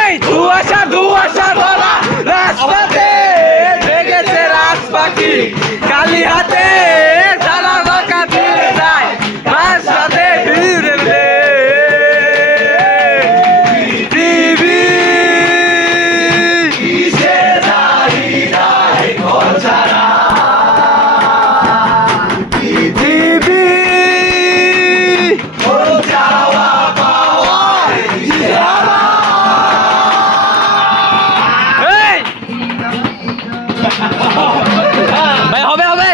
এই ধুয়াশা ধুয়াশা ভরা রাস্তাতে জেগেছে রাত পাখি কালি হাতে যারা বাঁকা ফিরে যায় রাস্তাতে ফিরে টিভি ভাই হবে হবে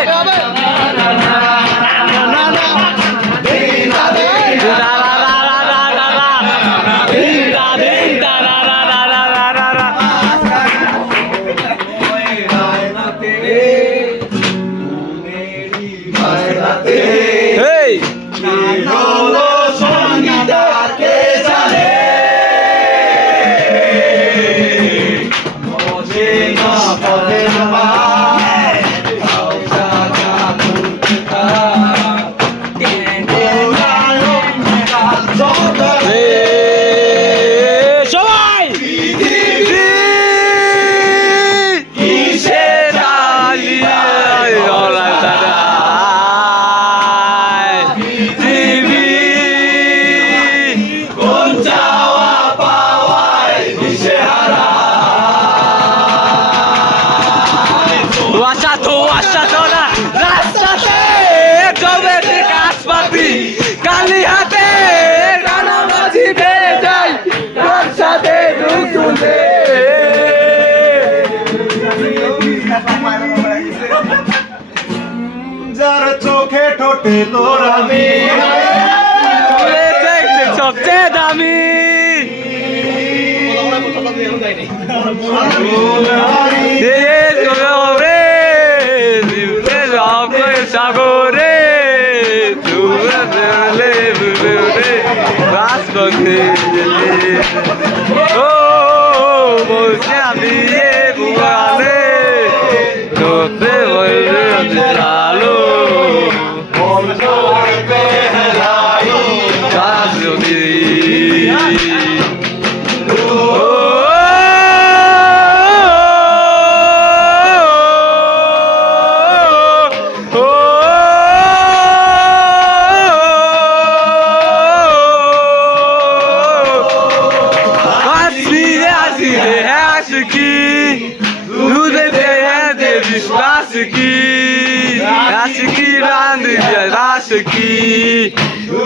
রাস্তাতে জমেছে গাছপাতি কালি হাতে গানা বাজি বেড়ে যায় রাস্তাতে দুধ তুলতে যার চোখে ঠোঁটে তোর আমি সবচেয়ে দামি সাগরে ও বলছে আমি বুয়ালে তোতে আলো Aşkı randı ya aşkı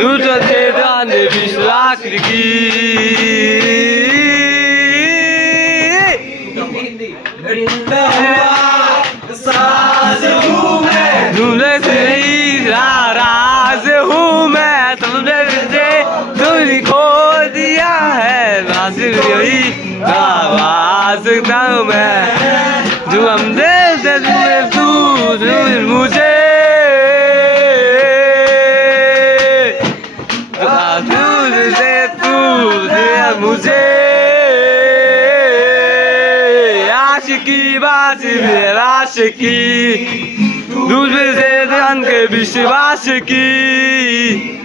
Nuta tedan demiş aşkı Nule se naraz hूँ मैं तुमने मुझे तुझे खो दिया है नासिर यही आवाज हूँ मैं जो हम दे तू मुझे मुझे आशिकी बाजी आशिकी दूध से धन के विश्वास की